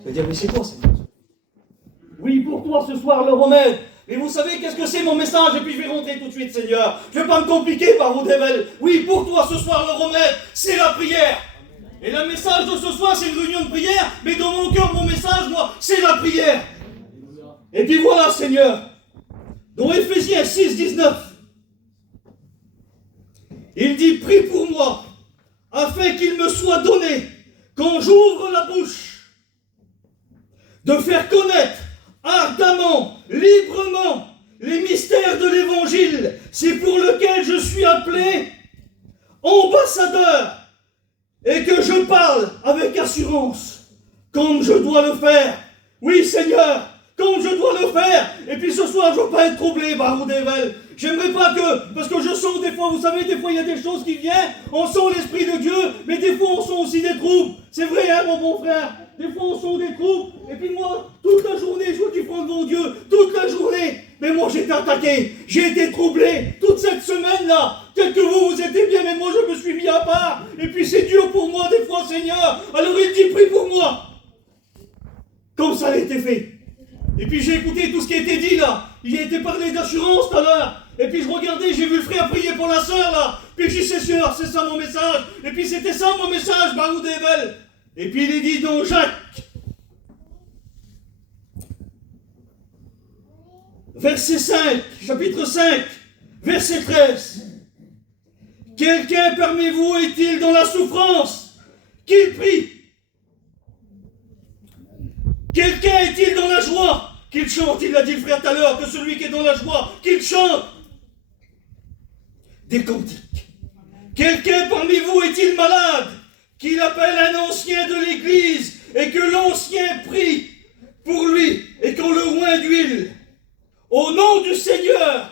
Tu vas dire, mais c'est quoi ça? Oui, pour toi ce soir le remède. Mais vous savez qu'est-ce que c'est mon message? Et puis je vais rentrer tout de suite, Seigneur. Je ne vais pas me compliquer par vos dévels. Oui, pour toi ce soir le remède, c'est la prière. Et le message de ce soir, c'est une réunion de prière. Mais dans mon cœur, mon message, moi, c'est la prière. Et puis voilà, Seigneur. Dans Éphésiens 6, 19, il dit, prie pour moi, afin qu'il me soit donné, quand j'ouvre la bouche, de faire connaître ardemment, librement, les mystères de l'Évangile, c'est pour lequel je suis appelé ambassadeur, et que je parle avec assurance, comme je dois le faire. Oui, Seigneur, comme je dois le faire. Et puis ce soir, je ne veux pas être troublé, Baroudével. J'aimerais pas que, parce que je sens des fois, vous savez, des fois il y a des choses qui viennent, on sent l'Esprit de Dieu, mais des fois on sent aussi des troubles. C'est vrai, hein, mon bon frère? Des fois on sent des troubles, et puis moi, toute la journée, je veux qu'il prenne devant Dieu, toute la journée. Mais moi j'ai été attaqué, j'ai été troublé, toute cette semaine-là. Peut-être que vous étiez bien, mais moi je me suis mis à part. Et puis c'est dur pour moi des fois, Seigneur. Alors il dit, prie pour moi. Comme ça a été fait. Et puis j'ai écouté tout ce qui a été dit là. Il a été parlé d'assurance tout à l'heure. Et puis je regardais, j'ai vu le frère prier pour la sœur là. Puis je dis, c'est sûr, c'est ça mon message. Et puis c'était ça mon message, Baroudével. Et puis il est dit dans Jacques, verset 5, chapitre 5, verset 13. Quelqu'un parmi vous est-il dans la souffrance? Qu'il prie. Quelqu'un est-il dans la joie? Qu'il chante, il l'a dit le frère tout à l'heure, que celui qui est dans la joie, qu'il chante des cantiques. Quelqu'un parmi vous est-il malade? Qu'il appelle un ancien de l'église et que l'ancien prie pour lui et qu'on le oint d'huile. Au nom du Seigneur,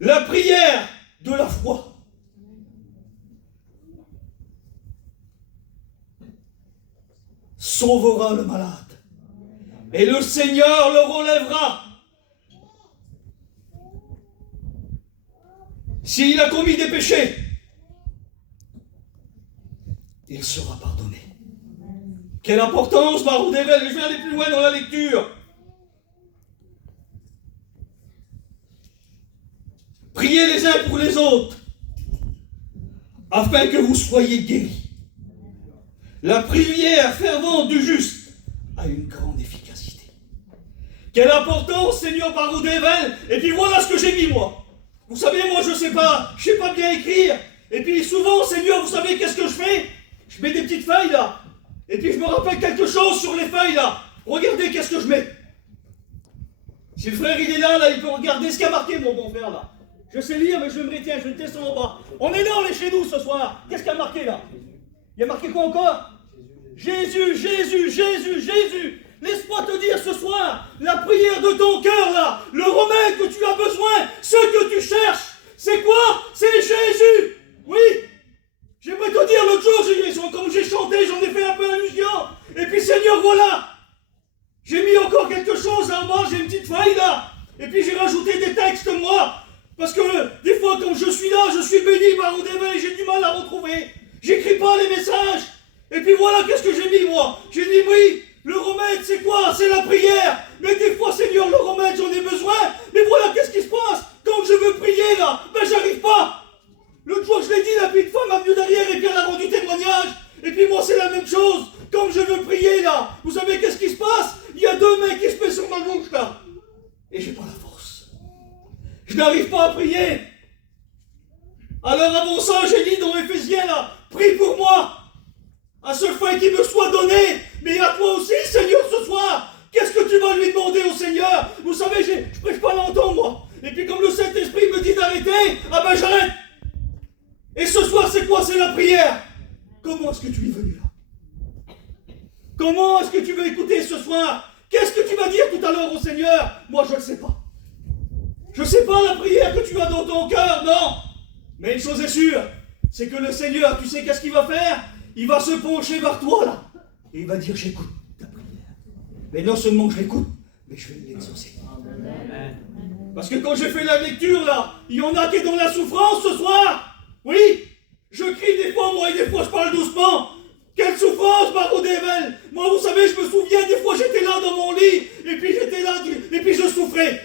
la prière de la foi sauvera le malade. Et le Seigneur le relèvera. S'il a commis des péchés, il sera pardonné. Quelle importance, Baroudével, je vais aller plus loin dans la lecture. Priez les uns pour les autres, afin que vous soyez guéris. La prière fervente du juste a une grande efficacité. Quelle importance, Seigneur Baroudével. Et puis voilà ce que j'ai mis, moi. Vous savez, moi, je sais pas bien écrire. Et puis souvent, Seigneur, vous savez qu'est-ce que je fais? Je mets des petites feuilles, là. Et puis je me rappelle quelque chose sur les feuilles, là. Regardez qu'est-ce que je mets. Si le frère, il est là, il peut regarder ce qu'il a marqué, mon bon frère, là. Je sais lire, mais je me retiens, je le descends en bas. On est là, on est chez nous ce soir. Qu'est-ce qu'il y a marqué, là? Il y a marqué quoi encore? Jésus, Jésus, Jésus, Jésus. Laisse-moi te dire ce soir, la prière de ton cœur là, le remède que tu as besoin, ce que tu cherches, c'est quoi? C'est Jésus. Oui. J'aimerais te dire l'autre jour, comme j'ai chanté, j'en ai fait un peu allusion. Et puis Seigneur, voilà. J'ai mis encore quelque chose là en bas, j'ai une petite feuille là. Et puis j'ai rajouté des textes moi. Parce que des fois quand je suis là, je suis béni par Baroudével et j'ai du mal à retrouver. J'écris pas les messages. Et puis voilà, qu'est-ce que j'ai mis moi? J'ai dit oui, le remède c'est quoi? C'est la prière. Mais des fois Seigneur, le remède j'en ai besoin. Mais voilà, qu'est-ce qui se passe? Quand je veux prier là, ben j'arrive pas. L'autre jour je l'ai dit, la petite femme a venu derrière et puis elle a rendu témoignage. Et puis moi c'est la même chose. Quand je veux prier là, vous savez qu'est-ce qui se passe? Il y a deux mains qui se mettent sur ma bouche là. Et j'ai pas la force. Je n'arrive pas à prier. Alors avant ça, j'ai dit dans Éphésiens là, prie pour moi. À ce fait qu'il me soit donné, mais à toi aussi, Seigneur, ce soir. Qu'est-ce que tu vas lui demander au Seigneur? Vous savez, je prêche pas longtemps, moi. Et puis comme le Saint-Esprit me dit d'arrêter, ah ben j'arrête. Et ce soir, c'est quoi? C'est la prière. Comment est-ce que tu es venu là? Comment est-ce que tu veux écouter ce soir? Qu'est-ce que tu vas dire tout à l'heure au Seigneur? Moi, je ne sais pas. Je ne sais pas la prière que tu as dans ton cœur, non. Mais une chose est sûre, c'est que le Seigneur, tu sais qu'est-ce qu'il va faire? Il va se pencher vers toi, là. Et il va dire, j'écoute ta prière. Mais non seulement je l'écoute, mais je vais l'exaucer. Parce que quand j'ai fait la lecture, là, il y en a qui est dans la souffrance ce soir. Oui, je crie des fois, moi, et des fois, je parle doucement. Quelle souffrance, Baron Devel! Moi, vous savez, je me souviens, des fois, j'étais là dans mon lit, et puis j'étais là, et puis je souffrais.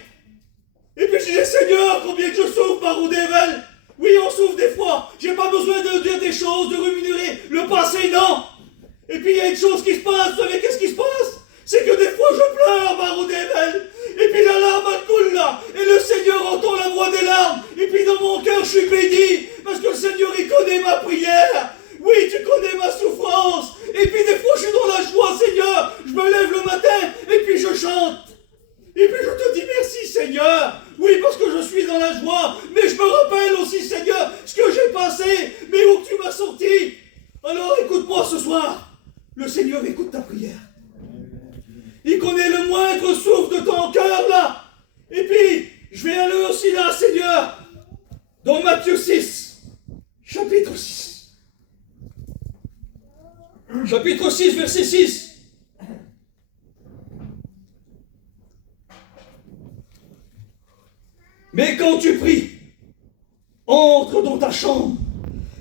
Et puis je disais, Seigneur, combien que je souffre, Baron Devel! Oui, on souffre des fois. J'ai pas besoin de dire des choses, de rémunérer le passé, non. Et puis il y a une chose qui se passe. Vous savez qu'est-ce qui se passe? C'est que des fois je pleure, Baron Devel. Et puis la larme elle coule là. Et le Seigneur entend la voix des larmes. Et puis dans mon cœur je suis béni. Parce que le Seigneur il connaît ma prière. Oui, tu connais ma souffrance. Et puis des fois je suis dans la joie, Seigneur. Je me lève le matin et puis je chante. Et puis je te dis merci, Seigneur. Oui, parce que je suis dans la joie. Mais je me rappelle aussi, Seigneur, ce que j'ai passé. Mais où tu m'as sorti. Alors écoute-moi ce soir. Le Seigneur écoute ta prière. Il connaît le moindre souffle de ton cœur là. Et puis, je vais aller aussi là, Seigneur. Dans Matthieu 6, chapitre 6. Chapitre 6, verset 6. Mais quand tu pries, entre dans ta chambre,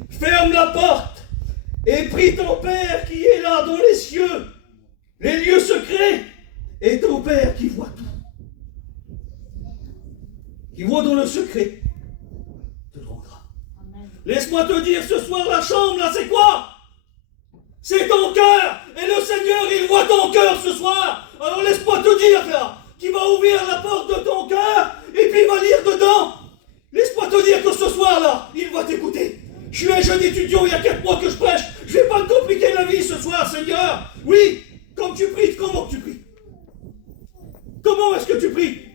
ferme la porte et prie ton Père qui est là dans les cieux, les lieux secrets, et ton Père qui voit tout, qui voit dans le secret, te le rendra. Amen. Laisse-moi te dire ce soir, la chambre là, c'est quoi? C'est ton cœur, et le Seigneur il voit ton cœur ce soir. Alors laisse-moi te dire là, qu'il va ouvrir la porte de ton cœur, et puis il va lire dedans. Laisse-moi te dire que ce soir-là, il va t'écouter. Je suis un jeune étudiant, il y a 4 mois que je prêche. Je ne vais pas me compliquer la vie ce soir, Seigneur. Oui, comme tu pries, comment tu pries? Comment est-ce que tu pries?